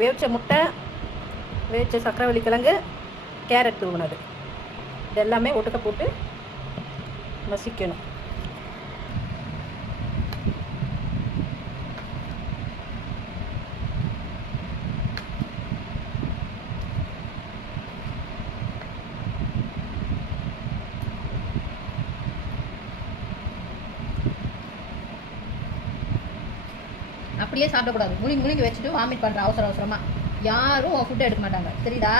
வேவிச்ச முட்டை, வேவிச்ச சக்கரவள்ளி கிழங்கு, கேரட் தூவுனது இது எல்லாமே ஒட்டுக்க போட்டு மசிக்கணும். அப்படியே சாப்பிடக்கூடாது. முழுங்கி வச்சுட்டு வாமிட் பண்ணுற அவசரமாக யாரும் ஃபுட்டை எடுக்க மாட்டாங்க, தெரியுதா?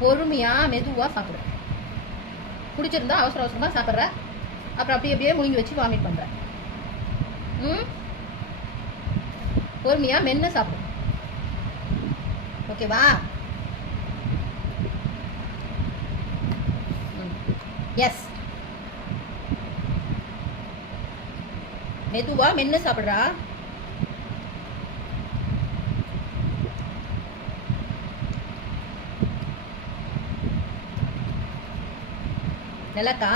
பொறுமையாக மெதுவாக சாப்பிடு. பிடிச்சிருந்தா அவசரமாக சாப்பிட்ற, அப்புறம் அப்படியே முழுங்கி வச்சு வாமிட் பண்ணுற. பொறுமையாக மென்று சாப்பிடு, ஓகேவா? எஸ், மெதுவா மென்று சாப்பிட்றா. நல்லாக்கா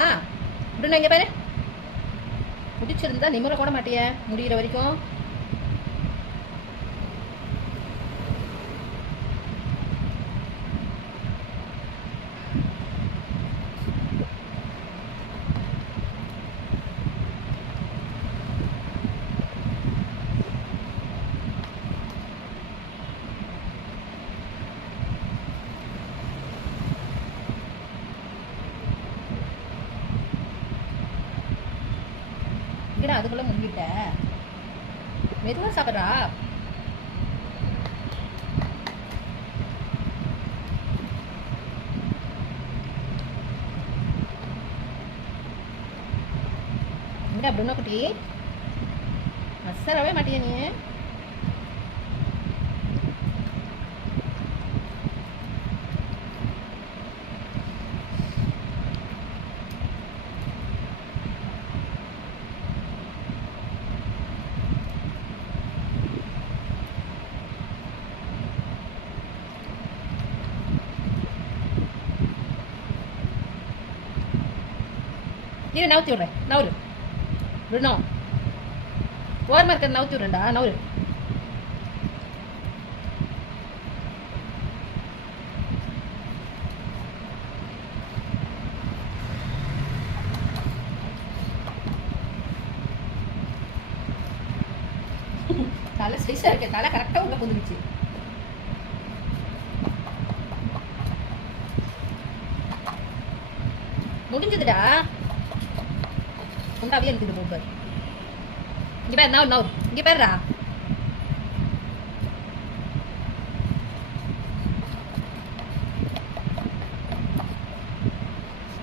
இப்படி இங்கே பாரு. பிடிச்சிருந்தா நிமிர கூட மாட்டிய முடிகிற வரைக்கும். அதுக்குள்ள முங்கிட்ட மெதுவா சாப்பிட்றா. இங்க அப்படின்னா குட்டி அசரவே மாட்டிய நீ. இரு நவுத்தி விடுறேன். நவுரு விடணும். ஓரமாக இருக்கிற நவுத்தி விடுறேன்டா. நவுரு. தலை சைஸா இருக்கு. தலை கரெக்டாக உள்ள புந்துருச்சு. முடிஞ்சதுடா. உண்டாவே இருக்குது போப்பார். இங்கே பேர் நவு இங்கே பேர்றா.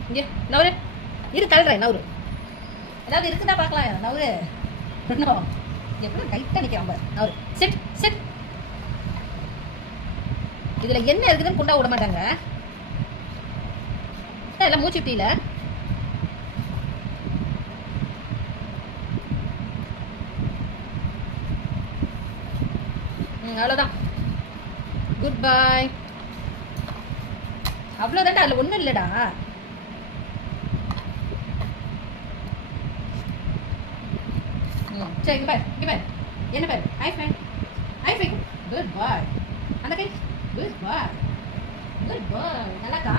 இங்கே நவரு இரு தள்ளுறேன். நவரு ஏதாவது இருக்குதா பார்க்கலாம். நவரு எப்படி டைட்டாக நிற்கிறான் பாரு. நவரு செட் செட். இதில் என்ன இருக்குதுன்னு குண்டா விட மாட்டாங்க. எல்லாம் மூச்சு விட்டியில. அவ்வளோதான். குட் பாய். அவ்வளோதான்டா. அதில் ஒன்றும் இல்லைடா. சரி இங்கே பாரு. இங்கே பாரு. என்ன பாரு. Hi five. Hi five. Goodbye. அந்த கை. குட் பாய். குட் பாய். நல்லாக்கா.